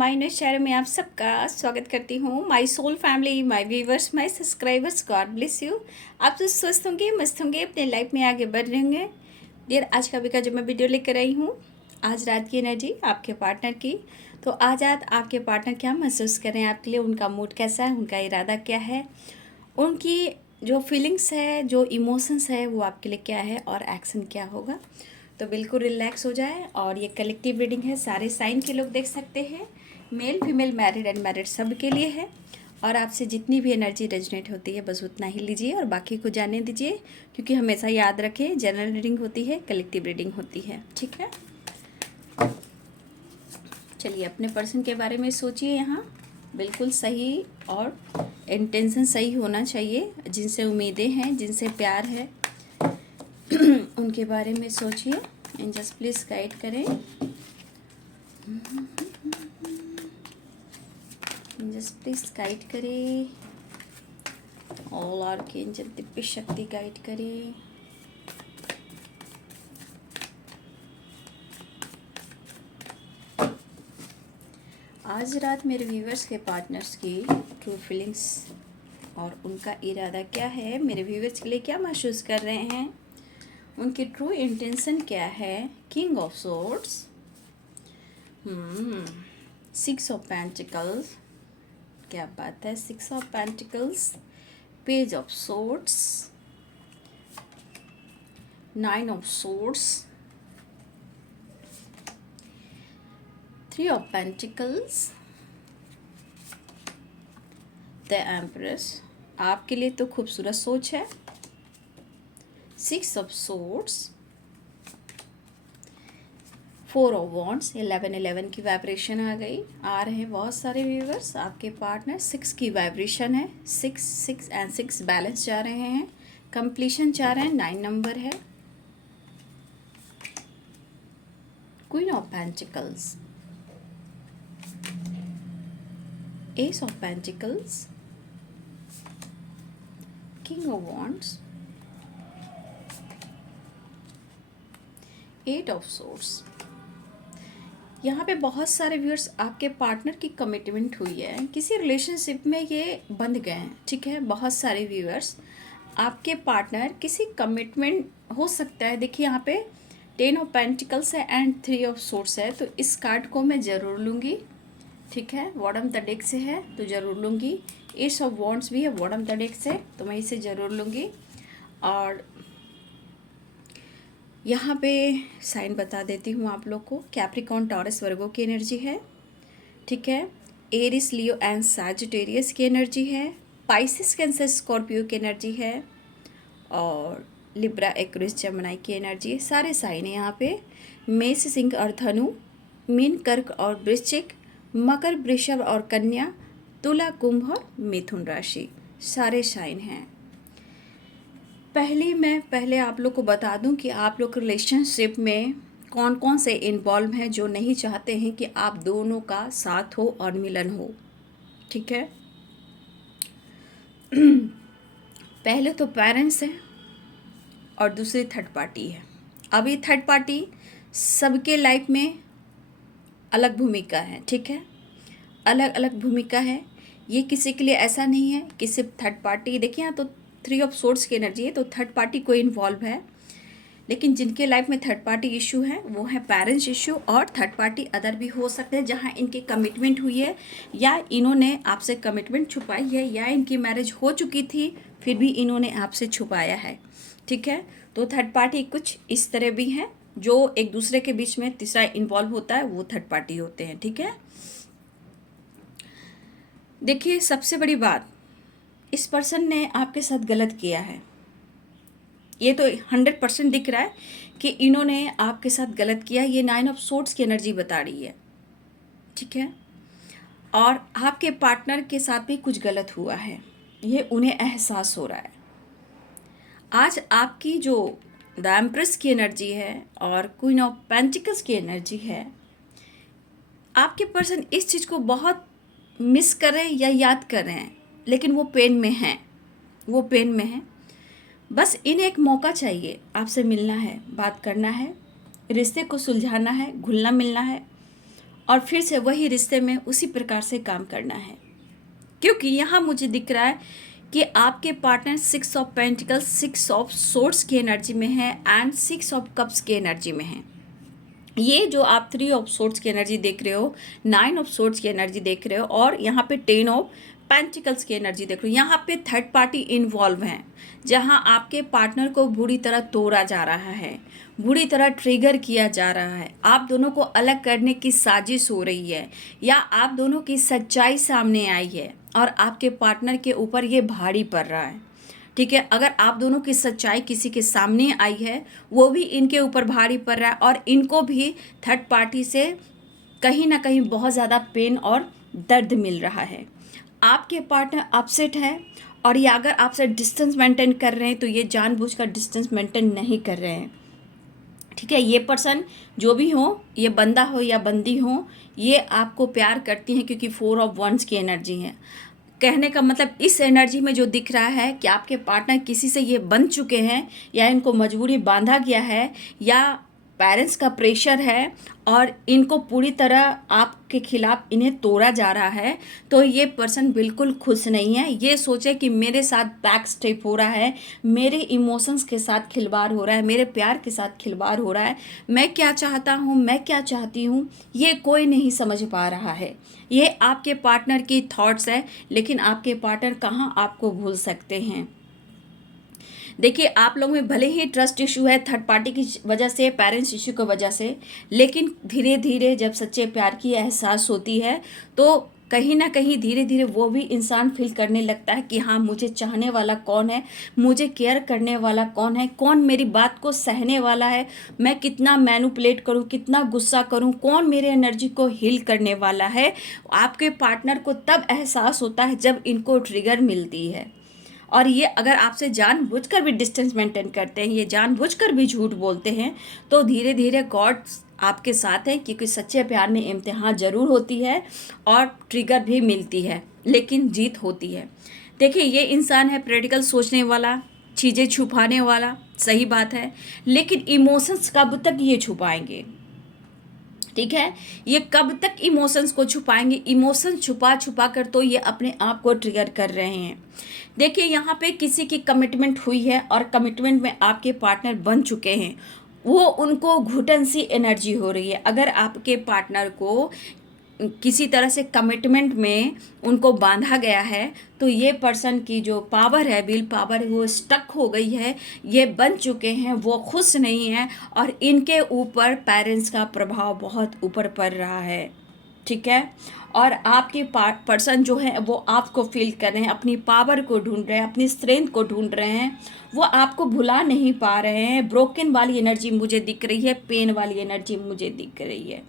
My new channel में आप सबका स्वागत करती हूँ। My soul family, my viewers, my subscribers, God bless you. आप तो स्वस्थ होंगे, मस्त होंगे, अपने लाइफ में आगे बढ़ रहे होंगे। डियर, आज का भी जो मैं वीडियो लेकर आई हूँ, आज रात की एनर्जी आपके पार्टनर की। तो आज रात आपके पार्टनर क्या महसूस कर रहे हैं आपके लिए, उनका मूड कैसा है, उनका इरादा क्या है, उनकी जो फीलिंग्स है, जो इमोशंस है, वो आपके लिए क्या है और एक्शन क्या होगा। तो बिल्कुल रिलैक्स हो जाए। और ये कलेक्टिव रीडिंग है, सारे साइन के लोग देख सकते हैं, मेल फीमेल मैरिड अनमैरिड सब के लिए है। और आपसे जितनी भी एनर्जी रेजोनेट होती है बस उतना ही लीजिए और बाकी को जाने दीजिए, क्योंकि हमेशा याद रखें जनरल रीडिंग होती है, कलेक्टिव रीडिंग होती है। ठीक है, चलिए अपने पर्सन के बारे में सोचिए। यहाँ बिल्कुल सही और इंटेंशन सही होना चाहिए, जिनसे उम्मीदें हैं, जिनसे प्यार है, उनके बारे में सोचिए। एंजल्स प्लीज गाइड करें, एंजल्स प्लीज गाइड करें, ऑल आर्कएंजल दिव्य शक्ति गाइड करें। आज रात मेरे व्यूवर्स के पार्टनर्स की ट्रू फीलिंग्स और उनका इरादा क्या है, मेरे व्यूवर्स के लिए क्या महसूस कर रहे हैं, उनकी ट्रू इंटेंशन क्या है। King of swords, 6 of pentacles, क्या बात है, 6 of pentacles, page of swords, 9 of swords, 3 of pentacles, the empress. आपके लिए तो खूबसूरत सोच है। 6 ऑफ सोर्ड्स, 4 ऑफ वॉन्ड्स, 11 की वाइब्रेशन आ गई। आ रहे हैं बहुत सारे व्यूवर्स, आपके पार्टनर 6 की वाइब्रेशन है, 6 6 एंड 6 बैलेंस जा रहे हैं, कंप्लीशन चाह रहे हैं, 9 नंबर है। Queen of pentacles, S of pentacles, king of wands, 8 of swords. यहाँ पे बहुत सारे व्यूअर्स आपके पार्टनर की कमिटमेंट हुई है, किसी रिलेशनशिप में ये बंध गए हैं। ठीक है, बहुत सारे व्यूअर्स आपके पार्टनर किसी कमिटमेंट हो सकता है। देखिए यहाँ पे 10 ऑफ पेंटिकल्स है एंड 3 ऑफ सोर्ड्स है, तो इस कार्ड को मैं ज़रूर लूँगी। ठीक है, बॉटम द डेक से है तो ज़रूर लूँगी। एस ऑफ वॉन्ड्स भी है बॉटम द डेक से, तो मैं इसे ज़रूर लूँगी। और यहाँ पे साइन बता देती हूँ आप लोग को, कैप्रिकॉर्न टॉरस वर्गो की एनर्जी है। ठीक है, एरिस लियो एंड सैजिटेरियस की एनर्जी है, पाइसिस कैंसर स्कॉर्पियो की एनर्जी है, और लिब्रा एक्वेरियस जेमिनी की एनर्जी है। सारे साइन है यहाँ पे, मेष सिंह और धनु, मीन कर्क और वृश्चिक, मकर वृषभ और कन्या, तुला कुंभ और मिथुन राशि, सारे साइन हैं। पहले आप लोग को बता दूं कि आप लोग रिलेशनशिप में कौन कौन से इन्वॉल्व हैं जो नहीं चाहते हैं कि आप दोनों का साथ हो और मिलन हो। ठीक है, पहले तो पेरेंट्स हैं और दूसरी थर्ड पार्टी है। अब ये थर्ड पार्टी सबके लाइफ में अलग भूमिका है। ठीक है, अलग अलग भूमिका है। ये किसी के लिए ऐसा नहीं है कि सिर्फ थर्ड पार्टी। देखिए यहाँ तो 3 ऑफ सोर्ड्स की एनर्जी है, तो थर्ड पार्टी कोई इन्वॉल्व है, लेकिन जिनके लाइफ में थर्ड पार्टी इशू है वो है पेरेंट्स इशू, और थर्ड पार्टी अदर भी हो सकते हैं जहाँ इनकी कमिटमेंट हुई है, या इन्होंने आपसे कमिटमेंट छुपाई है, या इनकी मैरिज हो चुकी थी फिर भी इन्होंने आपसे छुपाया है। ठीक है, तो थर्ड पार्टी कुछ इस तरह भी हैं जो एक दूसरे के बीच में तीसरा इन्वॉल्व होता है, वो थर्ड पार्टी होते हैं। ठीक है, देखिए सबसे बड़ी बात, इस पर्सन ने आपके साथ गलत किया है, ये तो 100% दिख रहा है कि इन्होंने आपके साथ गलत किया। ये 9 ऑफ सोर्ड्स की एनर्जी बता रही है। ठीक है, और आपके पार्टनर के साथ भी कुछ गलत हुआ है, ये उन्हें एहसास हो रहा है। आज आपकी जो द एम्प्रेस की एनर्जी है और क्वीन ऑफ पेंटिकल्स की एनर्जी है, आपके पर्सन इस चीज़ को बहुत मिस कर रहे हैं या याद कर रहे हैं, लेकिन वो पेन में हैं, वो पेन में हैं। बस इन्हें एक मौका चाहिए, आपसे मिलना है, बात करना है, रिश्ते को सुलझाना है, घुलना मिलना है, और फिर से वही रिश्ते में उसी प्रकार से काम करना है। क्योंकि यहाँ मुझे दिख रहा है कि आपके partner 6 of pentacles, 6 of swords की एनर्जी में है एंड 6 ऑफ कप्स की एनर्जी में है। ये जो आप 3 ऑफ सोर्ड्स की एनर्जी देख रहे हो, 9 ऑफ सोर्ड्स की एनर्जी देख रहे हो और यहाँ पे 10 ऑफ पेंटिकल्स की एनर्जी देख रहे हो। यहाँ पे थर्ड पार्टी इन्वॉल्व हैं, जहाँ आपके पार्टनर को बुरी तरह तोड़ा जा रहा है, बुरी तरह ट्रिगर किया जा रहा है, आप दोनों को अलग करने की साजिश हो रही है, या आप दोनों की सच्चाई सामने आई है और आपके पार्टनर के ऊपर ये भारी पड़ रहा है। ठीक है, अगर आप दोनों की सच्चाई किसी के सामने आई है, वो भी इनके ऊपर भारी पड़ रहा है और इनको भी थर्ड पार्टी से कहीं ना कहीं बहुत ज़्यादा पेन और दर्द मिल रहा है। आपके पार्टनर अपसेट है और ये अगर आपसे डिस्टेंस मेंटेन कर रहे हैं तो ये जानबूझकर डिस्टेंस मेंटेन नहीं कर रहे हैं। ठीक है, ये पर्सन जो भी हो, ये बंदा हो या बंदी हो, ये आपको प्यार करती हैं क्योंकि 4 ऑफ वंस की एनर्जी है। कहने का मतलब इस एनर्जी में जो दिख रहा है कि आपके पार्टनर किसी से ये बंध चुके हैं, या इनको मजबूरी बांधा गया है, या पेरेंट्स का प्रेशर है और इनको पूरी तरह आपके खिलाफ इन्हें तोड़ा जा रहा है। तो ये पर्सन बिल्कुल खुश नहीं है। ये सोचे कि मेरे साथ बैक स्टेप हो रहा है, मेरे इमोशंस के साथ खिलवाड़ हो रहा है, मेरे प्यार के साथ खिलवाड़ हो रहा है, मैं क्या चाहता हूँ, मैं क्या चाहती हूँ, ये कोई नहीं समझ पा रहा है। ये आपके पार्टनर की थॉट्स है, लेकिन आपके पार्टनर कहाँ आपको भूल सकते हैं। देखिए, आप लोगों में भले ही ट्रस्ट इशू है थर्ड पार्टी की वजह से, पेरेंट्स इशू की वजह से, लेकिन धीरे धीरे जब सच्चे प्यार की एहसास होती है तो कहीं ना कहीं धीरे धीरे वो भी इंसान फील करने लगता है कि हाँ, मुझे चाहने वाला कौन है, मुझे केयर करने वाला कौन है, कौन मेरी बात को सहने वाला है, मैं कितना मैनिपुलेट करूँ, कितना गुस्सा करूँ, कौन मेरे एनर्जी को हील करने वाला है। आपके पार्टनर को तब एहसास होता है जब इनको ट्रिगर मिलती है। और ये अगर आपसे जानबूझकर भी डिस्टेंस मेंटेन करते हैं, ये जानबूझकर भी झूठ बोलते हैं, तो धीरे धीरे गॉड आपके साथ है, क्योंकि सच्चे प्यार में इम्तिहान ज़रूर होती है और ट्रिगर भी मिलती है, लेकिन जीत होती है। देखिए, ये इंसान है प्रैक्टिकल सोचने वाला, चीज़ें छुपाने वाला, सही बात है, लेकिन इमोशंस कब तक ये छुपाएंगे। ठीक है, ये कब तक इमोशंस को छुपाएंगे। इमोशंस छुपा छुपा कर तो ये अपने आप को ट्रिगर कर रहे हैं। देखिए, यहाँ पे किसी की कमिटमेंट हुई है और कमिटमेंट में आपके पार्टनर बन चुके हैं, वो उनको घुटन सी एनर्जी हो रही है। अगर आपके पार्टनर को किसी तरह से कमिटमेंट में उनको बांधा गया है तो ये पर्सन की जो पावर है, विल पावर, वो स्टक हो गई है, ये बन चुके हैं, वो खुश नहीं हैं और इनके ऊपर पेरेंट्स का प्रभाव बहुत ऊपर पड़ रहा है। ठीक है, और आपके पर्सन जो है वो आपको फील कर रहे हैं, अपनी पावर को ढूंढ रहे हैं, अपनी स्ट्रेंथ को ढूंढ रहे हैं, वो आपको भुला नहीं पा रहे हैं। ब्रोकन वाली एनर्जी मुझे दिख रही है, पेन वाली एनर्जी मुझे दिख रही है।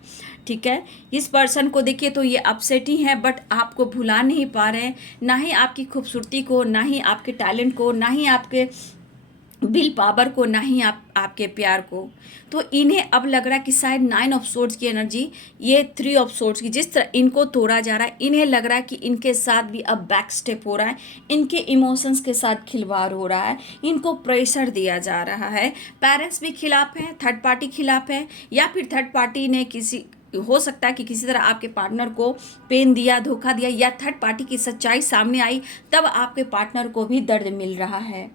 ठीक है, इस पर्सन को देखिए तो ये अपसेट ही है, बट आपको भुला नहीं पा रहे हैं, ना ही आपकी खूबसूरती को, ना ही आपके टैलेंट को, ना ही आपके विल पावर को, ना ही आपके प्यार को। तो इन्हें अब लग रहा है कि शायद 9 ऑफ सोर्ड्स की एनर्जी, ये 3 ऑफ सोर्ड्स की, जिस तरह इनको तोड़ा जा रहा है, इन्हें लग रहा है कि इनके साथ भी अब बैक स्टेप हो रहा है, इनके इमोशंस के साथ खिलवाड़ हो रहा है, इनको प्रेशर दिया जा रहा है। पेरेंट्स भी खिलाफ हैं, थर्ड पार्टी खिलाफ है, या फिर थर्ड पार्टी ने हो सकता है कि किसी तरह आपके पार्टनर को पेन दिया, धोखा दिया, या थर्ड पार्टी की सच्चाई सामने आई तब आपके पार्टनर को भी दर्द मिल रहा है।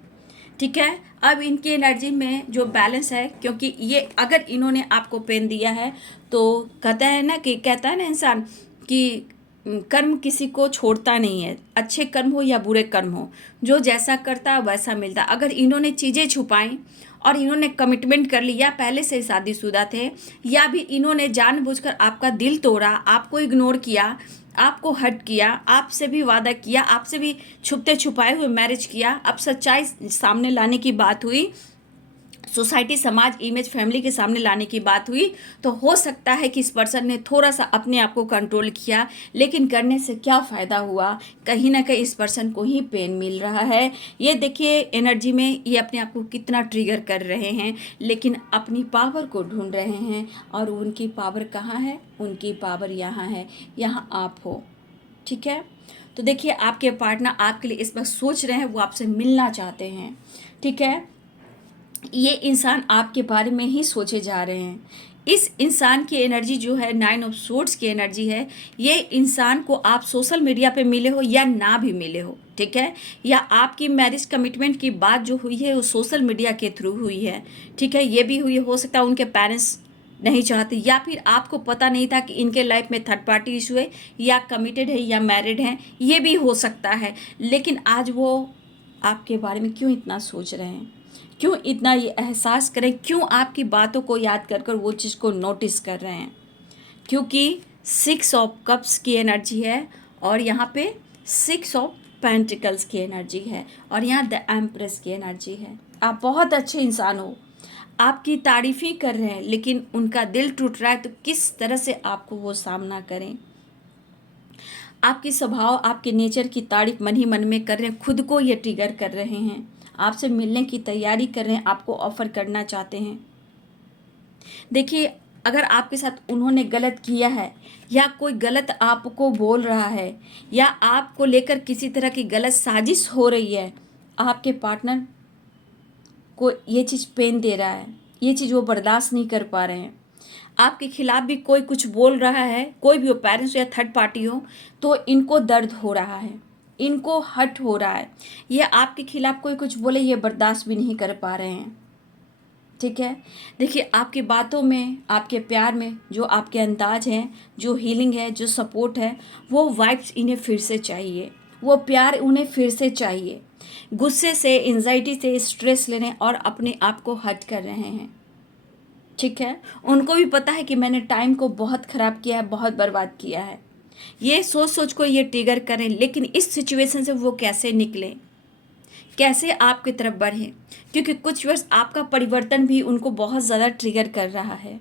ठीक है, अब इनकी एनर्जी में जो बैलेंस है, क्योंकि ये अगर इन्होंने आपको पेन दिया है तो कहता है ना इंसान कि कर्म किसी को छोड़ता नहीं है, अच्छे कर्म हो या बुरे कर्म हो, जो जैसा करता है वैसा मिलता। अगर इन्होंने चीज़ें छुपाई और इन्होंने कमिटमेंट कर ली, या पहले से शादीशुदा थे, या भी इन्होंने जानबूझकर आपका दिल तोड़ा, आपको इग्नोर किया, आपको हर्ट किया, आपसे भी वादा किया, आपसे भी छुपते छुपाए हुए मैरिज किया, अब सच्चाई सामने लाने की बात हुई, सोसाइटी, समाज, इमेज, फैमिली के सामने लाने की बात हुई, तो हो सकता है कि इस पर्सन ने थोड़ा सा अपने आप को कंट्रोल किया, लेकिन करने से क्या फ़ायदा हुआ, कहीं ना कहीं इस पर्सन को ही पेन मिल रहा है। ये देखिए एनर्जी में ये अपने आप को कितना ट्रिगर कर रहे हैं, लेकिन अपनी पावर को ढूंढ रहे हैं, और उनकी पावर कहाँ है, उनकी पावर यहाँ है, यहाँ आप हो। ठीक है, तो देखिए आपके पार्टनर आपके लिए इस वक्त सोच रहे हैं, वो आपसे मिलना चाहते हैं। ठीक है, ये इंसान आपके बारे में ही सोचे जा रहे हैं। इस इंसान की एनर्जी जो है 9 ऑफ सोर्ड्स की एनर्जी है। ये इंसान को आप सोशल मीडिया पे मिले हो या ना भी मिले हो, ठीक है, या आपकी मैरिज कमिटमेंट की बात जो हुई है वो सोशल मीडिया के थ्रू हुई है, ठीक है, ये भी हुई हो सकता है उनके पेरेंट्स नहीं चाहते, या फिर आपको पता नहीं था कि इनके लाइफ में थर्ड पार्टी इशू है, या कमिटेड है या मैरिड हैं, ये भी हो सकता है। लेकिन आज वो आपके बारे में क्यों इतना सोच रहे हैं, क्यों इतना ये एहसास करें, क्यों आपकी बातों को याद कर कर वो चीज़ को नोटिस कर रहे हैं? क्योंकि 6 ऑफ कप्स की एनर्जी है और यहाँ पे 6 ऑफ पेंटिकल्स की एनर्जी है और यहाँ द एम्प्रेस की एनर्जी है। आप बहुत अच्छे इंसान हो, आपकी तारीफ ही कर रहे हैं, लेकिन उनका दिल टूट रहा है, तो किस तरह से आपको वो सामना करें? आपकी स्वभाव, आपके नेचर की तारीफ मन ही मन में कर रहे हैं, खुद को ये ट्रिगर कर रहे हैं, आपसे मिलने की तैयारी कर रहे हैं, आपको ऑफर करना चाहते हैं। देखिए, अगर आपके साथ उन्होंने गलत किया है या कोई गलत आपको बोल रहा है या आपको लेकर किसी तरह की गलत साजिश हो रही है, आपके पार्टनर को ये चीज़ पेन दे रहा है, ये चीज़ वो बर्दाश्त नहीं कर पा रहे हैं। आपके खिलाफ भी कोई कुछ बोल रहा है, कोई भी हो, पेरेंट्स या थर्ड पार्टी हो, तो इनको दर्द हो रहा है, इनको हर्ट हो रहा है। ये आपके खिलाफ कोई कुछ बोले, ये बर्दाश्त भी नहीं कर पा रहे हैं, ठीक है। देखिए, आपकी बातों में, आपके प्यार में जो आपके अंदाज हैं, जो हीलिंग है, जो सपोर्ट है, वो वाइब्स इन्हें फिर से चाहिए, वो प्यार उन्हें फिर से चाहिए। गुस्से से, एंजाइटी से, स्ट्रेस ले रहे हैं और अपने आप को हर्ट कर रहे हैं, ठीक है। उनको भी पता है कि मैंने टाइम को बहुत ख़राब किया है, बहुत बर्बाद किया है, ये सोच सोच को ये ट्रिगर करें, लेकिन इस सिचुएशन से वो कैसे निकलें, कैसे आपकी तरफ बढ़ें, क्योंकि कुछ वर्ष आपका परिवर्तन भी उनको बहुत ज़्यादा ट्रिगर कर रहा है,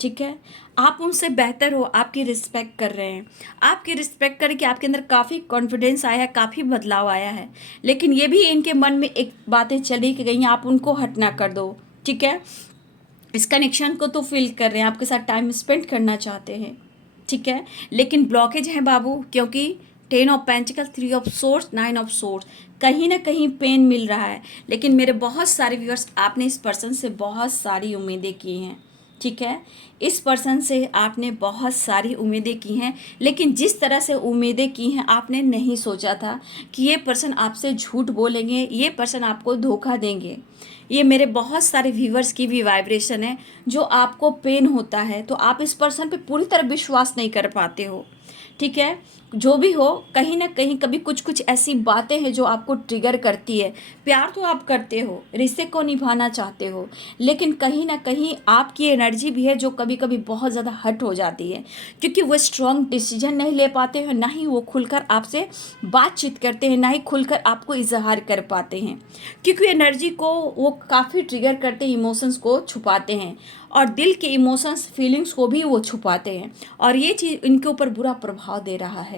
ठीक है। आप उनसे बेहतर हो, आपकी रिस्पेक्ट कर रहे हैं, आपकी रिस्पेक्ट करके आपके अंदर काफ़ी कॉन्फिडेंस आया है, काफ़ी बदलाव आया है, लेकिन ये भी इनके मन में एक बातें चली कि गई, आप उनको हट ना कर दो, ठीक है। इस कनेक्शन को तो फील कर रहे हैं, आपके साथ टाइम स्पेंड करना चाहते हैं, ठीक है, लेकिन ब्लॉकेज है बाबू, क्योंकि 10 of pentacle, 3 of source, 9 of source, कहीं ना कहीं पेन मिल रहा है। लेकिन मेरे बहुत सारे व्यूअर्स, आपने इस पर्सन से बहुत सारी उम्मीदें की हैं, ठीक है, इस पर्सन से आपने बहुत सारी उम्मीदें की हैं, लेकिन जिस तरह से उम्मीदें की हैं, आपने नहीं सोचा था कि ये पर्सन आपसे झूठ बोलेंगे, ये पर्सन आपको धोखा देंगे। ये मेरे बहुत सारे व्यूवर्स की भी वाइब्रेशन है, जो आपको पेन होता है तो आप इस पर्सन पे पूरी तरह विश्वास नहीं कर पाते हो, ठीक है। जो भी हो, कहीं ना कहीं कभी कुछ कुछ ऐसी बातें हैं जो आपको ट्रिगर करती है। प्यार तो आप करते हो, रिश्ते को निभाना चाहते हो, लेकिन कहीं ना कहीं आपकी एनर्जी भी है जो कभी कभी बहुत ज़्यादा हर्ट हो जाती है, क्योंकि वो स्ट्रॉन्ग डिसीजन नहीं ले पाते हैं, ना ही वो खुलकर आपसे बातचीत करते हैं, ना ही खुलकर आपको इजहार कर पाते हैं, क्योंकि एनर्जी को वो काफ़ी ट्रिगर करते हैं, इमोशंस को छुपाते हैं और दिल के इमोशंस, फीलिंग्स को भी वो छुपाते हैं, और ये चीज़ इनके ऊपर बुरा प्रभाव दे रहा है।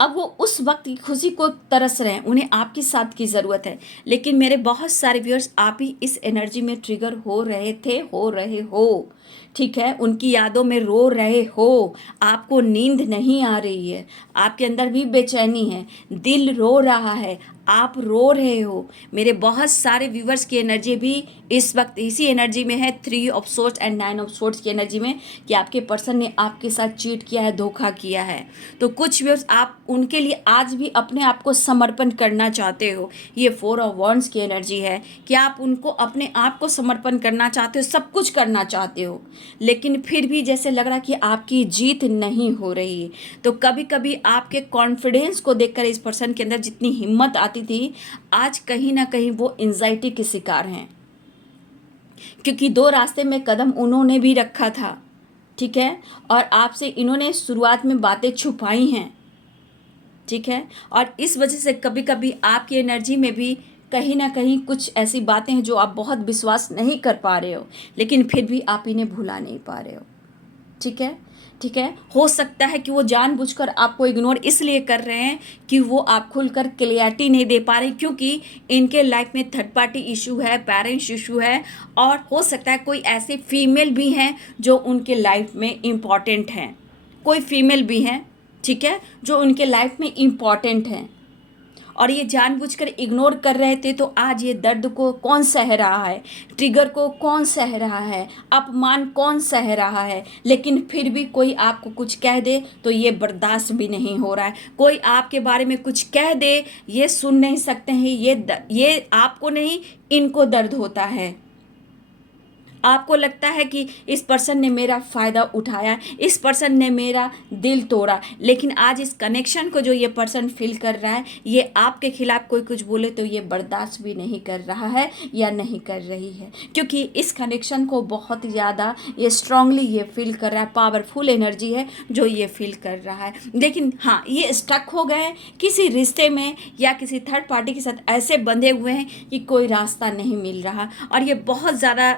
अब वो उस वक्त की खुशी को तरस रहे हैं, उन्हें आपकी साथ की ज़रूरत है, लेकिन मेरे बहुत सारे व्यूअर्स, आप ही इस एनर्जी में ट्रिगर हो रहे थे, हो रहे हो, ठीक है, उनकी यादों में रो रहे हो, आपको नींद नहीं आ रही है, आपके अंदर भी बेचैनी है, दिल रो रहा है, आप रो रहे हो। मेरे बहुत सारे व्यूवर्स की एनर्जी भी इस वक्त इसी एनर्जी में है, 3 of swords and 9 of swords की एनर्जी में, कि आपके पर्सन ने आपके साथ चीट किया है, धोखा किया है। तो कुछ व्यूवर्स, आप उनके लिए आज भी अपने आप को समर्पण करना चाहते हो। ये 4 ऑफ वॉन्ड्स की एनर्जी है कि आप उनको अपने आप को समर्पण करना चाहते हो, सब कुछ करना चाहते हो, लेकिन फिर भी जैसे लग रहा कि आपकी जीत नहीं हो रही। तो कभी कभी आपके कॉन्फिडेंस को देखकर इस पर्सन के अंदर जितनी हिम्मत आती थी, आज कहीं ना कहीं वो एंजाइटी के शिकार हैं, क्योंकि 2 रास्ते में कदम उन्होंने भी रखा था, ठीक है, और आपसे इन्होंने शुरुआत में बातें छुपाई हैं, ठीक है, और इस वजह से कभी कभी आपकी एनर्जी में भी कहीं ना कहीं कुछ ऐसी बातें हैं जो आप बहुत विश्वास नहीं कर पा रहे हो, लेकिन फिर भी आप इन्हें भुला नहीं पा रहे हो, ठीक है, ठीक है। हो सकता है कि वो जानबूझकर आपको इग्नोर इसलिए कर रहे हैं कि वो आप खुलकर क्लियरिटी नहीं दे पा रहे, क्योंकि इनके लाइफ में थर्ड पार्टी इशू है, पेरेंट्स इशू है, और हो सकता है कोई ऐसे फीमेल भी हैं जो उनके लाइफ में इम्पॉर्टेंट हैं, कोई फीमेल भी हैं, ठीक है, जो उनके लाइफ में इम्पॉर्टेंट हैं, और ये जानबूझकर इग्नोर कर रहे थे, तो आज ये दर्द को कौन सह रहा है, ट्रिगर को कौन सह रहा है, अपमान कौन सह रहा है। लेकिन फिर भी कोई आपको कुछ कह दे तो ये बर्दाश्त भी नहीं हो रहा है। कोई आपके बारे में कुछ कह दे, ये सुन नहीं सकते हैं। ये आपको नहीं, इनको दर्द होता है। आपको लगता है कि इस पर्सन ने मेरा फ़ायदा उठाया, इस पर्सन ने मेरा दिल तोड़ा। लेकिन आज इस कनेक्शन को जो ये पर्सन फील कर रहा है, ये आपके खिलाफ कोई कुछ बोले तो ये बर्दाश्त भी नहीं कर रहा है या नहीं कर रही है, क्योंकि इस कनेक्शन को बहुत ज़्यादा ये स्ट्रांगली ये फील कर रहा है। पावरफुल एनर्जी है जो ये फील कर रहा है। लेकिन हाँ, ये स्टक हो गए किसी रिश्ते में या किसी थर्ड पार्टी के साथ, ऐसे बंधे हुए हैं कि कोई रास्ता नहीं मिल रहा, और ये बहुत ज़्यादा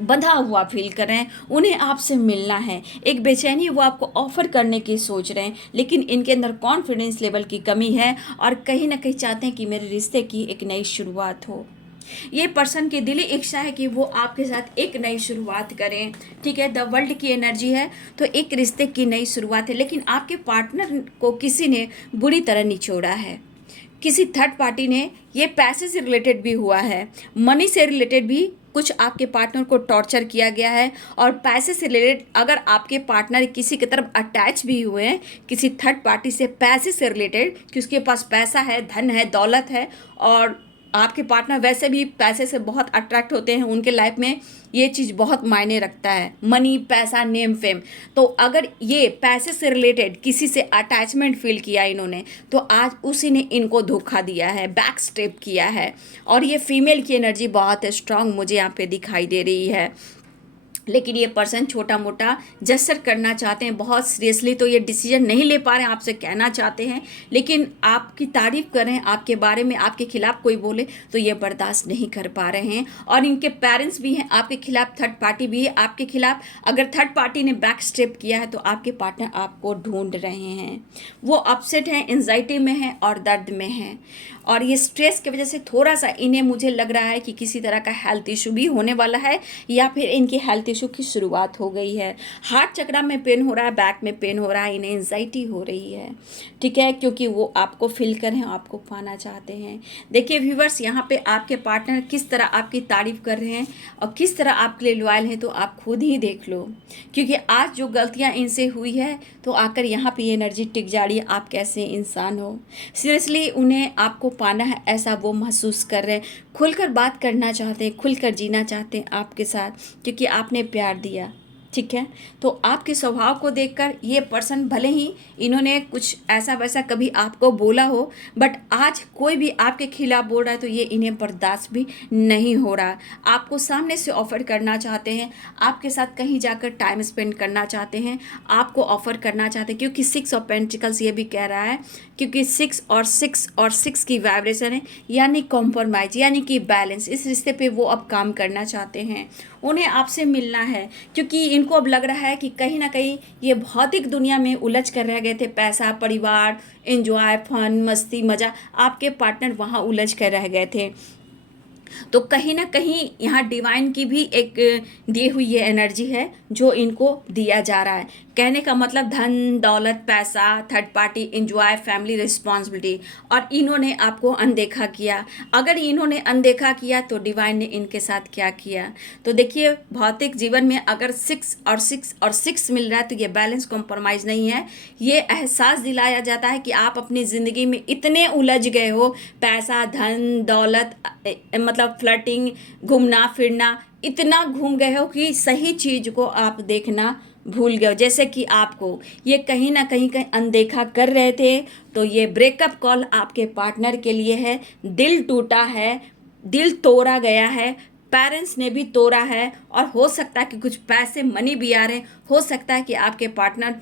बंधा हुआ फील कर रहे हैं। उन्हें आपसे मिलना है, एक बेचैनी वो आपको ऑफर करने की सोच रहे हैं, लेकिन इनके अंदर कॉन्फिडेंस लेवल की कमी है और कहीं ना कहीं चाहते हैं कि मेरे रिश्ते की एक नई शुरुआत हो। ये पर्सन की दिली इच्छा है कि वो आपके साथ एक नई शुरुआत करें। ठीक है, द वर्ल्ड की एनर्जी है, तो एक रिश्ते की नई शुरुआत है। लेकिन आपके पार्टनर को किसी ने बुरी तरह निचोड़ा है, किसी थर्ड पार्टी ने, ये पैसे से रिलेटेड भी हुआ है, मनी से रिलेटेड भी कुछ आपके पार्टनर को टॉर्चर किया गया है। और पैसे से रिलेटेड अगर आपके पार्टनर किसी की तरफ अटैच भी हुए हैं किसी थर्ड पार्टी से, पैसे से रिलेटेड, कि उसके पास पैसा है, धन है, दौलत है, और आपके पार्टनर वैसे भी पैसे से बहुत अट्रैक्ट होते हैं, उनके लाइफ में ये चीज़ बहुत मायने रखता है, मनी, पैसा, नेम, फेम। तो अगर ये पैसे से रिलेटेड किसी से अटैचमेंट फील किया इन्होंने, तो आज उसी ने इनको धोखा दिया है, बैक स्टेप किया है। और ये फीमेल की एनर्जी बहुत स्ट्रांग मुझे यहाँ पे दिखाई दे रही है। लेकिन ये पर्सन छोटा मोटा जस्टर करना चाहते हैं, बहुत सीरियसली तो ये डिसीजन नहीं ले पा रहे हैं, आपसे कहना चाहते हैं, लेकिन आपकी तारीफ कर रहे हैं, आपके बारे में आपके खिलाफ कोई बोले तो ये बर्दाश्त नहीं कर पा रहे हैं। और इनके पेरेंट्स भी हैं आपके खिलाफ, थर्ड पार्टी भी है आपके खिलाफ। अगर थर्ड पार्टी ने बैक स्टेप किया है तो आपके पार्टनर आपको ढूंढ रहे हैं, वो अपसेट हैं, एंजाइटी में हैं और दर्द में हैं। और ये स्ट्रेस की वजह से थोड़ा सा इन्हें, मुझे लग रहा है कि किसी तरह का हेल्थ इशू भी होने वाला है, या फिर इनकी हेल्थ इशू की शुरुआत हो गई है। हार्ट चक्र में पेन हो रहा है, बैक में पेन हो रहा है, इन्हें एंजाइटी हो रही है। ठीक है, क्योंकि वो आपको फील करें, आपको पाना चाहते हैं। देखिए व्यूवर्स, यहाँ पे आपके पार्टनर किस तरह आपकी तारीफ कर रहे हैं और किस तरह आपके लिए लॉयल है, तो आप खुद ही देख लो। क्योंकि आज जो गलतियाँ इनसे हुई है, तो आकर यहाँ पे एनर्जी टिक जा रही है। आप कैसे इंसान हो, सीरियसली उन्हें आपको पाना है, ऐसा वो महसूस कर रहे हैं। खुलकर बात करना चाहते हैं, खुलकर जीना चाहते हैं आपके साथ, क्योंकि आपने प्यार दिया। ठीक है, तो आपके स्वभाव को देखकर ये पर्सन, भले ही इन्होंने कुछ ऐसा वैसा कभी आपको बोला हो, बट आज कोई भी आपके खिलाफ बोल रहा है तो ये इन्हें बर्दाश्त भी नहीं हो रहा। आपको सामने से ऑफर करना चाहते हैं, आपके साथ कहीं जाकर टाइम स्पेंड करना चाहते हैं, आपको ऑफर करना चाहते हैं, क्योंकि 6 ऑफ पेंटिकल्स ये भी कह रहा है, क्योंकि 6 और 6 की वाइब्रेशन है, यानी कॉम्प्रोमाइज, यानी कि बैलेंस। इस रिश्ते पे वो अब काम करना चाहते हैं, उन्हें आपसे मिलना है, क्योंकि इनको अब लग रहा है कि कहीं ना कहीं ये भौतिक दुनिया में उलझ कर रह गए थे। पैसा, परिवार, एंजॉय, फन, मस्ती, मज़ा, आपके पार्टनर वहाँ उलझ कर रह गए थे। तो कहीं ना कहीं यहाँ डिवाइन की भी एक दी हुई ये एनर्जी है जो इनको दिया जा रहा है। कहने का मतलब धन, दौलत, पैसा, third party, enjoy, family responsibility, और इन्होंने आपको अनदेखा किया। अगर इन्होंने अनदेखा किया तो डिवाइन ने इनके साथ क्या किया। तो देखिए, भौतिक जीवन में अगर 6 और 6 मिल रहा है तो ये बैलेंस कॉम्प्रोमाइज़ नहीं है। ये एहसास दिलाया जाता है कि आप अपनी ज़िंदगी में इतने उलझ गए हो, पैसा, धन, दौलत, मतलब फ्लर्टिंग, घूमना फिरना, इतना घूम गए हो कि सही चीज़ को आप देखना भूल गए हो। जैसे कि आपको ये कहीं ना कहीं अनदेखा कर रहे थे, तो ये ब्रेकअप कॉल आपके पार्टनर के लिए है। दिल टूटा है, दिल तोड़ा गया है, पेरेंट्स ने भी तोड़ा है, और हो सकता है कि कुछ पैसे, मनी भी आ रहे हैं। हो सकता है कि आपके पार्टनर,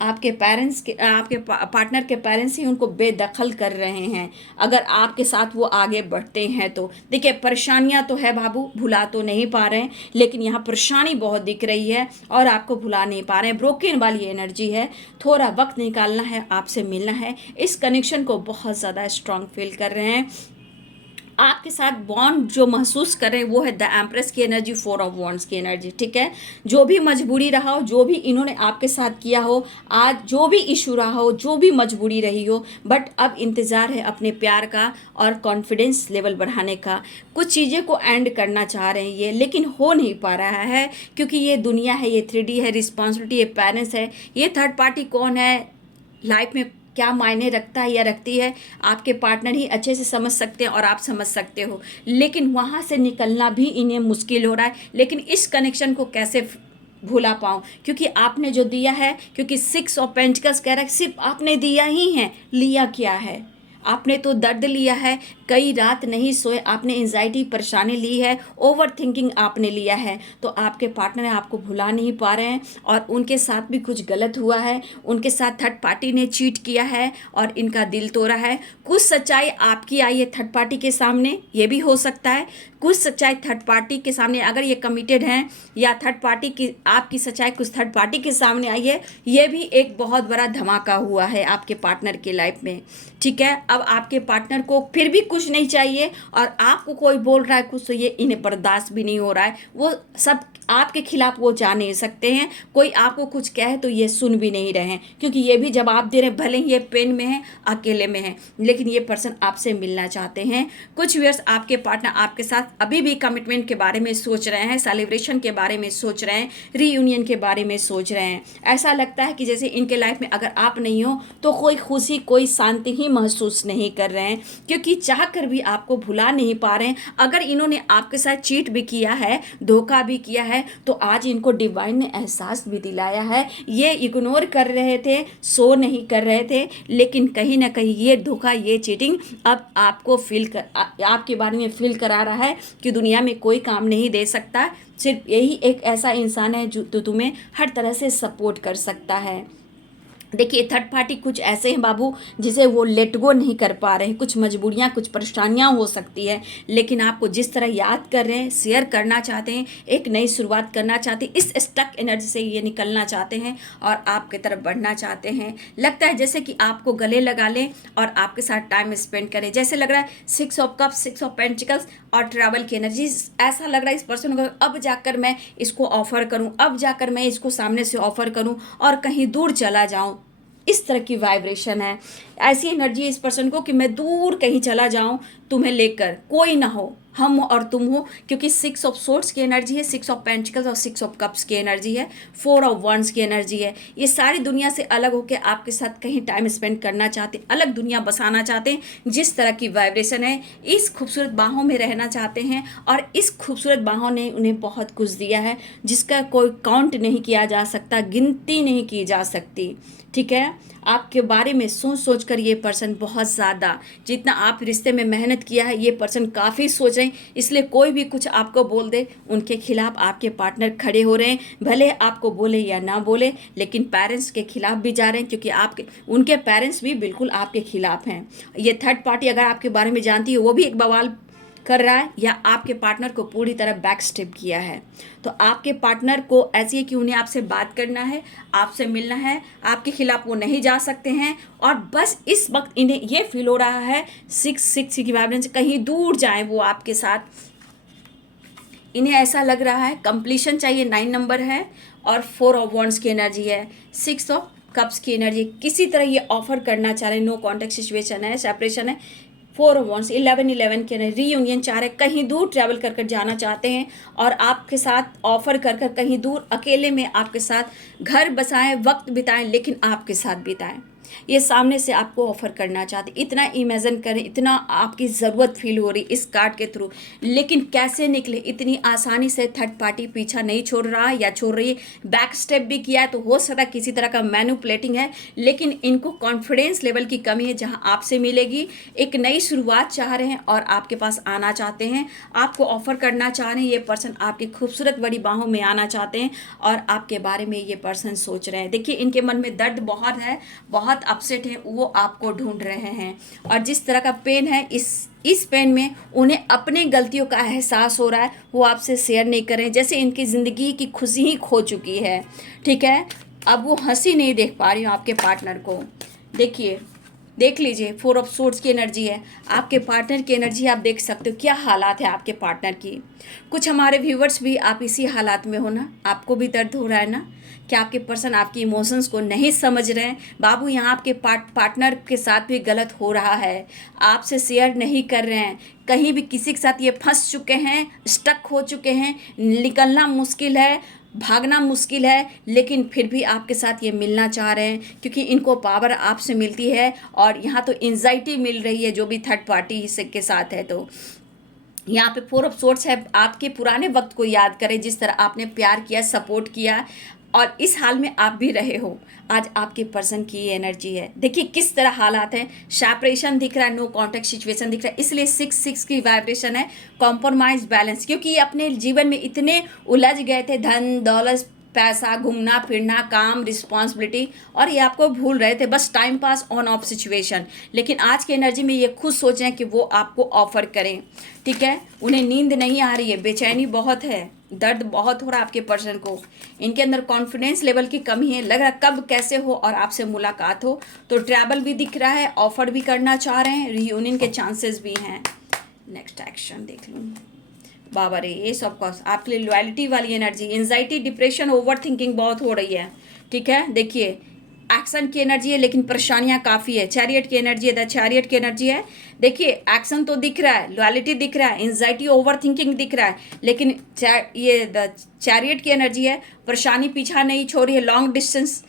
आपके पार्टनर के पेरेंट्स ही उनको बेदखल कर रहे हैं, अगर आपके साथ वो आगे बढ़ते हैं तो। देखिए, परेशानियां तो है बाबू, भुला तो नहीं पा रहे हैं, लेकिन यहाँ परेशानी बहुत दिख रही है और आपको भुला नहीं पा रहे हैं। ब्रोकन वाली एनर्जी है, थोड़ा वक्त निकालना है, आपसे मिलना है। इस कनेक्शन को बहुत ज़्यादा स्ट्रांग फील कर रहे हैं, आपके साथ बॉन्ड जो महसूस कर रहे हैं वो है द एम्प्रेस की एनर्जी, 4 ऑफ वॉन्ड्स की एनर्जी, ठीक है। जो भी मजबूरी रहा हो, जो भी इन्होंने आपके साथ किया हो, आज जो भी इशू रहा हो, जो भी मजबूरी रही हो, बट अब इंतज़ार है अपने प्यार का और कॉन्फिडेंस लेवल बढ़ाने का। कुछ चीज़ें को एंड करना चाह रहे हैं ये, लेकिन हो नहीं पा रहा है, क्योंकि ये दुनिया है, ये 3D है, रिस्पॉन्सिबिलिटी, ये पेरेंट्स है। ये थर्ड पार्टी कौन है, लाइफ में क्या मायने रखता है या रखती है, आपके पार्टनर ही अच्छे से समझ सकते हैं और आप समझ सकते हो, लेकिन वहाँ से निकलना भी इन्हें मुश्किल हो रहा है। लेकिन इस कनेक्शन को कैसे भूला पाऊँ, क्योंकि आपने जो दिया है, क्योंकि 6 ऑफ पेंटिकल्स कह रहा है सिर्फ आपने दिया ही है, लिया क्या है? आपने तो दर्द लिया है, कई रात नहीं सोए, आपने एंजाइटी परेशानी ली है, ओवर थिंकिंग आपने लिया है। तो आपके पार्टनर आपको भुला नहीं पा रहे हैं और उनके साथ भी कुछ गलत हुआ है, उनके साथ थर्ड पार्टी ने चीट किया है और इनका दिल तोड़ा है। कुछ सच्चाई आपकी आई है थर्ड पार्टी के सामने, ये भी हो सकता है। कुछ सच्चाई थर्ड पार्टी के सामने, अगर ये कमिटेड हैं, या थर्ड पार्टी की आपकी सच्चाई कुछ थर्ड पार्टी के सामने आई है, ये भी एक बहुत बड़ा धमाका हुआ है आपके पार्टनर की लाइफ में, ठीक है। अब आपके पार्टनर को फिर भी कुछ नहीं चाहिए और आपको कोई बोल रहा है कुछ, तो ये इन्हें बर्दाश्त भी नहीं हो रहा है। वो सब आपके खिलाफ वो जा नहीं सकते हैं, कोई आपको कुछ कहे तो ये सुन भी नहीं रहे हैं, क्योंकि ये भी जवाब दे रहे हैं, भले ही ये पेन में है, अकेले में है, लेकिन ये पर्सन आपसे मिलना चाहते हैं। कुछ व्यूअर्स आपके पार्टनर आपके साथ अभी भी कमिटमेंट के बारे में सोच रहे हैं, सेलिब्रेशन के बारे में सोच रहे हैं, रीयूनियन के बारे में सोच रहे हैं। ऐसा लगता है कि जैसे इनके लाइफ में अगर आप नहीं हो तो कोई खुशी, कोई शांति ही महसूस नहीं कर रहे हैं, क्योंकि चाह कर भी आपको भुला नहीं पा रहे हैं। अगर इन्होंने आपके साथ चीट भी किया है, धोखा भी किया है, तो आज इनको डिवाइन ने एहसास भी दिलाया है। ये इग्नोर कर रहे थे, शो नहीं कर रहे थे, लेकिन कहीं ना कहीं ये धोखा, ये चीटिंग अब आपको आपके बारे में फील करा रहा है कि दुनिया में कोई काम नहीं दे सकता, सिर्फ यही एक ऐसा इंसान है जो तुम्हें हर तरह से सपोर्ट कर सकता है। देखिए थर्ड पार्टी कुछ ऐसे हैं बाबू, जिसे वो लेट गो नहीं कर पा रहे हैं। कुछ मजबूरियां, कुछ परेशानियां हो सकती है, लेकिन आपको जिस तरह याद कर रहे हैं, शेयर करना चाहते हैं, एक नई शुरुआत करना चाहते हैं, इस स्टक एनर्जी से ये निकलना चाहते हैं और आपके तरफ बढ़ना चाहते हैं। लगता है जैसे कि आपको गले लगा लें और आपके साथ टाइम स्पेंड करें। जैसे लग रहा है 6 ऑफ कप्स, 6 ऑफ पेंटिकल्स और ट्रैवल की एनर्जी। ऐसा लग रहा है इस पर्सन को अब जाकर मैं इसको ऑफर करूं, अब जाकर मैं इसको सामने से ऑफर करूं और कहीं दूर चला जाऊं, इस तरह की वाइब्रेशन है। ऐसी एनर्जी है इस पर्सन को कि मैं दूर कहीं चला जाऊं, तुम्हें लेकर, कोई ना हो, हम और तुम हो, क्योंकि 6 ऑफ सोर्ड्स की एनर्जी है, 6 ऑफ पेंटिकल्स और 6 ऑफ कप्स की एनर्जी है, 4 ऑफ वंड्स की एनर्जी है। ये सारी दुनिया से अलग होकर आपके साथ कहीं टाइम स्पेंड करना चाहते, अलग दुनिया बसाना चाहते हैं। जिस तरह की वाइब्रेशन है, इस खूबसूरत बाहों में रहना चाहते हैं और इस खूबसूरत बाहों ने उन्हें बहुत कुछ दिया है, जिसका कोई काउंट नहीं किया जा सकता, गिनती नहीं की जा सकती, ठीक है। आपके बारे में सोच सोच कर ये पर्सन बहुत ज़्यादा, जितना आप रिश्ते में मेहनत किया है, ये पर्सन काफ़ी सोच रहे हैं। इसलिए कोई भी कुछ आपको बोल दे, उनके खिलाफ आपके पार्टनर खड़े हो रहे हैं। भले आपको बोले या ना बोले, लेकिन पेरेंट्स के खिलाफ भी जा रहे हैं, क्योंकि उनके पेरेंट्स भी बिल्कुल आपके खिलाफ हैं। ये थर्ड पार्टी अगर आपके बारे में जानती है, वो भी एक बवाल कर रहा है या आपके पार्टनर को पूरी तरह बैक स्टेप किया है। तो आपके पार्टनर को ऐसी है कि उन्हें आपसे बात करना है, आपसे मिलना है, आपके खिलाफ वो नहीं जा सकते हैं। और बस इस वक्त इन्हें ये फील हो रहा है 6 की वाइब्रेशन, कहीं दूर जाएं वो आपके साथ। इन्हें ऐसा लग रहा है कंप्लीशन चाहिए, 9 नंबर है और 4 ऑफ वंड्स की एनर्जी है, 6 ऑफ कप्स की एनर्जी। किसी तरह ये ऑफर करना चाह रहे हैं, नो कॉन्टेक्ट सिचुएशन है, सेपरेशन है। 4 ऑफ वंड्स 11 के रीयूनियन चाह रहे, कहीं दूर ट्रैवल कर कर जाना चाहते हैं और आपके साथ ऑफर कर कर कहीं दूर अकेले में आपके साथ घर बसाएं, वक्त बिताएं, लेकिन आपके साथ बिताएं। ये सामने से आपको ऑफर करना चाहते, इतना इमेजिन करें, इतना आपकी ज़रूरत फील हो रही इस कार्ड के थ्रू। लेकिन कैसे निकले, इतनी आसानी से थर्ड पार्टी पीछा नहीं छोड़ रहा या छोड़ रही है, बैक स्टेप भी किया है, तो हो सकता है किसी तरह का मैनिपुलेटिंग है। लेकिन इनको कॉन्फिडेंस लेवल की कमी है, जहां आपसे मिलेगी, एक नई शुरुआत चाह रहे हैं और आपके पास आना चाहते हैं, आपको ऑफर करना चाह रहे हैं। ये पर्सन आपकी खूबसूरत बड़ी बाहों में आना चाहते हैं और आपके बारे में ये पर्सन सोच रहे हैं। देखिए इनके मन में दर्द बहुत है, बहुत अपसेट है, वो आपको ढूंढ रहे हैं। और जिस तरह का पेन है, इस पेन में उन्हें अपने गलतियों का एहसास हो रहा है, वो आपसे शेयर नहीं कर रहे हैं। जैसे इनकी ज़िंदगी की खुशी ही खो चुकी है, ठीक है। अब वो हंसी नहीं देख पा रही हूँ आपके पार्टनर को। देखिए देख लीजिए, 4 ऑफ सोर्ड्स की एनर्जी है, आपके पार्टनर की एनर्जी आप देख सकते हो क्या हालात है आपके पार्टनर की। कुछ हमारे व्यूवर्स भी आप इसी हालात में हो ना, आपको भी दर्द हो रहा है ना कि आपके पर्सन आपकी इमोशंस को नहीं समझ रहे हैं। बाबू यहाँ आपके पार्टनर के साथ भी गलत हो रहा है, आपसे शेयर नहीं कर रहे हैं, कहीं भी किसी के साथ ये फंस चुके हैं, स्टक हो चुके हैं, निकलना मुश्किल है, भागना मुश्किल है, लेकिन फिर भी आपके साथ ये मिलना चाह रहे हैं क्योंकि इनको पावर आपसे मिलती है। और यहाँ तो एंजाइटी मिल रही है जो भी थर्ड पार्टी के साथ है। तो यहाँ पे 4 ऑफ सोर्ड्स है, आपके पुराने वक्त को याद करें जिस तरह आपने प्यार किया, सपोर्ट किया और इस हाल में आप भी रहे हो। आज आपके पर्सन की ये एनर्जी है, देखिए किस तरह हालात हैं, सेपरेशन दिख रहा है, नो कॉन्टेक्ट सिचुएशन दिख रहा है, इसलिए 6 की वाइब्रेशन है, कॉम्प्रोमाइज बैलेंस, क्योंकि ये अपने जीवन में इतने उलझ गए थे, धन दौलत पैसा, घूमना फिरना, काम, रिस्पॉन्सिबिलिटी, और ये आपको भूल रहे थे, बस time pass on off situation. लेकिन आज की एनर्जी में ये खुद सोच रहे हैं कि वो आपको ऑफर करें, ठीक है। उन्हें नींद नहीं आ रही है, बेचैनी बहुत है, दर्द बहुत हो रहा है आपके पर्सन को, इनके अंदर कॉन्फिडेंस लेवल की कमी है, लग रहा कब कैसे हो और आपसे मुलाकात हो। तो ट्रैवल भी दिख रहा है, ऑफर भी करना चाह रहे हैं, रियूनियन के चांसेस भी हैं। नेक्स्ट एक्शन देख लूँ, बाबा रे, ये सब का आपके लिए लॉयल्टी वाली energy, anxiety, depression, over thinking बहुत हो रही है, ठीक है। देखिए एक्शन की एनर्जी है लेकिन परेशानियां काफ़ी है, चैरियट की एनर्जी है, द चैरियट की एनर्जी है। देखिए एक्शन तो दिख रहा है, लॉयल्टी दिख रहा है, एंजाइटी ओवर थिंकिंग दिख रहा है, लेकिन ये द चैरियट की एनर्जी है, परेशानी पीछा नहीं छोड़ रही है, लॉन्ग डिस्टेंस,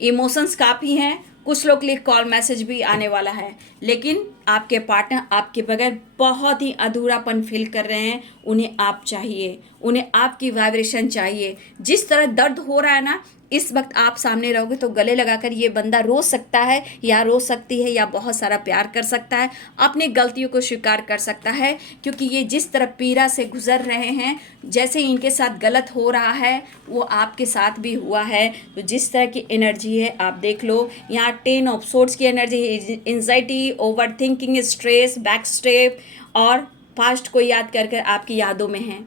इमोशंस काफ़ी हैं, कुछ लोग के लिए कॉल मैसेज भी आने वाला है, लेकिन आपके पार्टनर आपके बगैर बहुत ही अधूरापन फील कर रहे हैं। उन्हें आप चाहिए, उन्हें आपकी वाइब्रेशन चाहिए। जिस तरह दर्द हो रहा है ना, इस वक्त आप सामने रहोगे तो गले लगाकर ये बंदा रो सकता है या रो सकती है या बहुत सारा प्यार कर सकता है, अपनी गलतियों को स्वीकार कर सकता है, क्योंकि ये जिस तरह पीड़ा से गुजर रहे हैं, जैसे इनके साथ गलत हो रहा है वो आपके साथ भी हुआ है। तो जिस तरह की एनर्जी है आप देख लो, यहाँ 10 ऑफ सोर्ड्स की energy, anxiety, over thinking, stress, back step और पास्ट को याद कर कर आपकी यादों में है,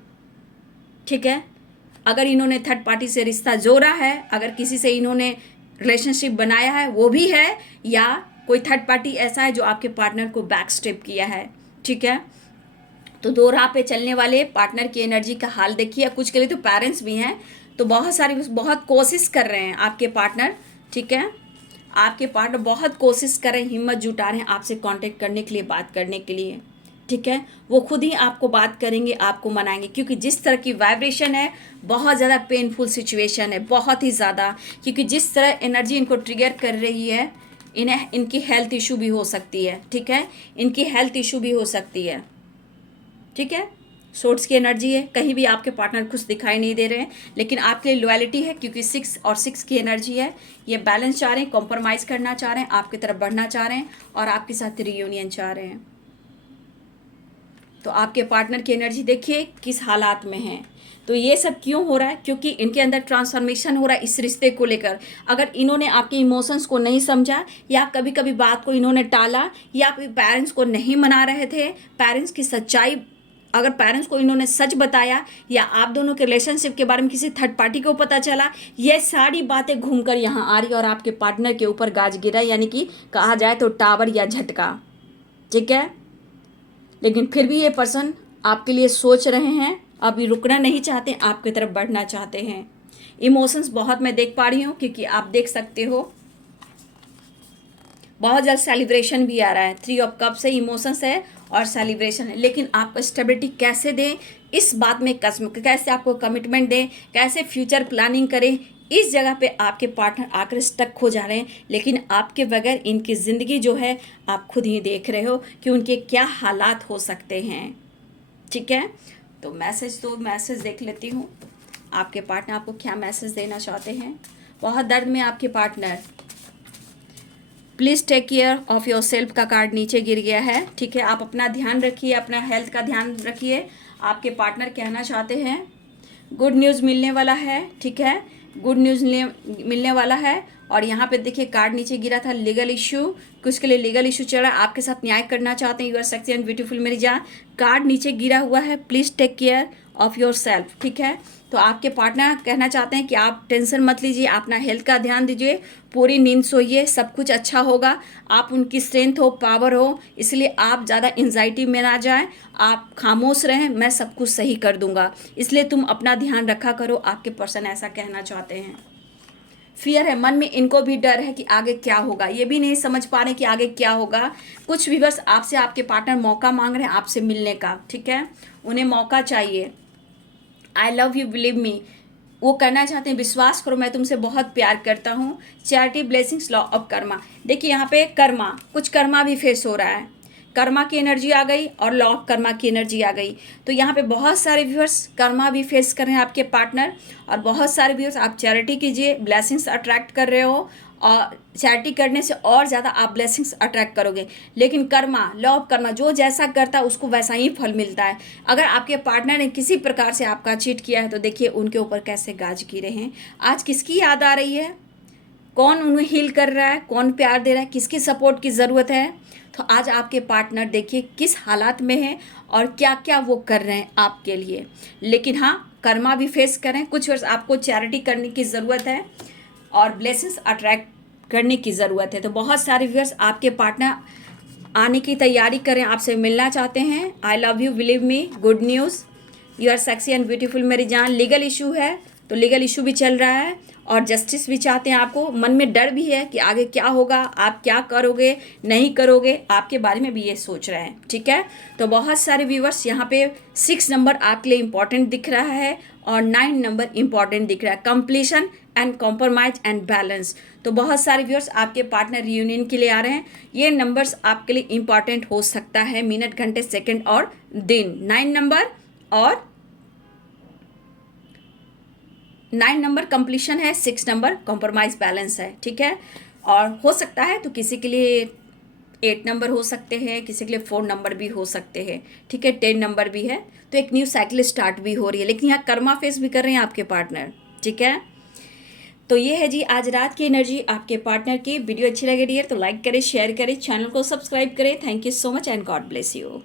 ठीक है। अगर इन्होंने थर्ड पार्टी से रिश्ता जोड़ा है, अगर किसी से इन्होंने रिलेशनशिप बनाया है वो भी है, या कोई थर्ड पार्टी ऐसा है जो आपके पार्टनर को बैक स्टेप किया है, ठीक है। तो दो राह पे चलने वाले पार्टनर की एनर्जी का हाल देखिए। कुछ के लिए तो पेरेंट्स भी हैं, तो बहुत कोशिश कर रहे हैं आपके पार्टनर, ठीक है। आपके पार्टनर बहुत कोशिश कर रहे हैं, हिम्मत जुटा रहे हैं आपसे कांटेक्ट करने के लिए, बात करने के लिए, ठीक है। वो खुद ही आपको बात करेंगे, आपको मनाएंगे, क्योंकि जिस तरह की वाइब्रेशन है बहुत ज़्यादा पेनफुल सिचुएशन है, बहुत ही ज़्यादा, क्योंकि जिस तरह एनर्जी इनको ट्रिगर कर रही है, इन्हें इनकी हेल्थ इशू भी हो सकती है, ठीक है, इनकी हेल्थ इशू भी हो सकती है, ठीक है। सोर्ड्स की एनर्जी है, कहीं भी आपके पार्टनर कुछ दिखाई नहीं दे रहे हैं, लेकिन आपके लिए लॉयल्टी है, क्योंकि 6 की एनर्जी है। ये बैलेंस चाह रहे हैं, कॉम्प्रोमाइज़ करना चाह रहे हैं, आपकी तरफ बढ़ना चाह रहे हैं और आपके साथ रियूनियन चाह रहे हैं। तो आपके पार्टनर की एनर्जी देखिए किस हालात में है। तो ये सब क्यों हो रहा है, क्योंकि इनके अंदर ट्रांसफॉर्मेशन हो रहा है इस रिश्ते को लेकर। अगर इन्होंने आपके इमोशंस को नहीं समझा, या कभी कभी बात को इन्होंने टाला, या पेरेंट्स को नहीं मना रहे थे, पेरेंट्स की सच्चाई, अगर पेरेंट्स को इन्होंने सच बताया, या आप दोनों के रिलेशनशिप के बारे में किसी थर्ड पार्टी को पता चला, ये सारी बातें घूमकर यहाँ आ रही और आपके पार्टनर के ऊपर गाज गिरा, यानी कि कहा जाए तो टावर या झटका, ठीक है। लेकिन फिर भी ये पर्सन आपके लिए सोच रहे हैं, अभी रुकना नहीं चाहते, आपकी तरफ बढ़ना चाहते हैं। इमोशंस बहुत मैं देख पा रही हूँ, क्योंकि आप देख सकते हो बहुत जल्द सेलिब्रेशन भी आ रहा है। 3 ऑफ कप से इमोशंस है और सेलिब्रेशन है, लेकिन आपको स्टेबिलिटी कैसे दें, इस बात में कसम, कैसे आपको कमिटमेंट दें, कैसे फ्यूचर प्लानिंग करें, इस जगह पे आपके पार्टनर आकर स्टक हो जा रहे हैं। लेकिन आपके बगैर इनकी ज़िंदगी जो है आप खुद ही देख रहे हो कि उनके क्या हालात हो सकते हैं, ठीक है। तो मैसेज देख लेती हूँ, आपके पार्टनर आपको क्या मैसेज देना चाहते हैं। बहुत दर्द में आपके partner, please take care of your self का कार्ड नीचे गिर गया है, ठीक है। आप अपना ध्यान रखिए, अपना हेल्थ का ध्यान रखिए। आपके पार्टनर कहना चाहते हैं गुड न्यूज़ मिलने वाला है, ठीक है, गुड न्यूज़ मिलने वाला है। और यहाँ पे देखिए कार्ड नीचे गिरा था लीगल इशू, कुछ के लिए लीगल इशू चल रहा है, आपके साथ न्याय करना चाहते हैं, you are sexy and beautiful मेरी जान। कार्ड नीचे गिरा हुआ है, please take care of your self, ठीक है। तो आपके पार्टनर कहना चाहते हैं कि आप टेंशन मत लीजिए, अपना हेल्थ का ध्यान दीजिए, पूरी नींद सोइए, सब कुछ अच्छा होगा। आप उनकी स्ट्रेंथ हो, पावर हो, इसलिए आप ज़्यादा एंजाइटी में ना जाएं, आप खामोश रहें, मैं सब कुछ सही कर दूंगा, इसलिए तुम अपना ध्यान रखा करो। आपके पर्सन ऐसा कहना चाहते हैं। फियर है, मन में इनको भी डर है कि आगे क्या होगा, ये भी नहीं समझ पा रहे कि आगे क्या होगा। कुछ व्यूअर्स आपसे, आपके पार्टनर मौका मांग रहे हैं आपसे मिलने का, ठीक है, उन्हें मौका चाहिए। आई लव यू, बिलीव मी, वो करना चाहते हैं, विश्वास करो मैं तुमसे बहुत प्यार करता हूँ। Charity, blessings, law of Karma. देखिए यहाँ पे कर्मा, कुछ कर्मा भी फेस हो रहा है, कर्मा की एनर्जी आ गई और लॉ ऑफ कर्मा की एनर्जी आ गई। तो यहाँ पे बहुत सारे व्यूअर्स कर्मा भी फेस कर रहे हैं आपके पार्टनर, और बहुत सारे व्यूअर्स आप चैरिटी कीजिए, ब्लेसिंग्स अट्रैक्ट कर रहे हो, और चैरिटी करने से और ज़्यादा आप ब्लेसिंग्स अट्रैक्ट करोगे। लेकिन कर्मा, लॉ ऑफ कर्मा, जो जैसा करता है उसको वैसा ही फल मिलता है। अगर आपके पार्टनर ने किसी प्रकार से आपका चीट किया है तो देखिए उनके ऊपर कैसे गाज गिरे हैं। आज किसकी याद आ रही है, कौन उन्हें हील कर रहा है, कौन प्यार दे रहा है, किसकी सपोर्ट की ज़रूरत है। तो आज आपके पार्टनर देखिए किस हालात में हैं और क्या क्या वो कर रहे हैं आपके लिए। लेकिन हाँ, कर्मा भी फेस करें, कुछ वर्ष आपको चैरिटी करने की ज़रूरत है और ब्लेसिंग्स अट्रैक्ट करने की ज़रूरत है। तो बहुत सारे व्यूअर्स आपके पार्टनर आने की तैयारी करें, आपसे मिलना चाहते हैं। I love you, believe me, good news, you are sexy and beautiful मेरी जान। लीगल इशू है तो लीगल इशू भी चल रहा है और जस्टिस भी चाहते हैं आपको। मन में डर भी है कि आगे क्या होगा, आप क्या करोगे नहीं करोगे, आपके बारे में भी ये सोच रहे हैं, ठीक है। तो बहुत सारे व्यूअर्स यहाँ पे 6 नंबर आपके लिए इम्पॉर्टेंट दिख रहा है और 9 नंबर इम्पॉर्टेंट दिख रहा है, completion and compromise and balance. तो बहुत सारे व्यूअर्स आपके पार्टनर रियूनियन के लिए आ रहे हैं। ये नंबर्स आपके लिए इम्पॉर्टेंट हो सकता है, मिनट, घंटे, सेकंड और दिन। 9 नंबर और 9 नंबर कंप्लीशन है, 6 नंबर कॉम्प्रोमाइज बैलेंस है, ठीक है। और हो सकता है तो किसी के लिए 8 नंबर हो सकते हैं, किसी के लिए 4 नंबर भी हो सकते हैं, ठीक है, 10 नंबर भी है। तो एक न्यू साइकिल स्टार्ट भी हो रही है, लेकिन यहाँ कर्मा फेस भी कर रहे हैं आपके पार्टनर, ठीक है। तो ये है जी आज रात की एनर्जी आपके पार्टनर की। वीडियो अच्छी लगे डियर तो लाइक करें, शेयर करें, चैनल को सब्सक्राइब करें। Thank you so much and God bless you.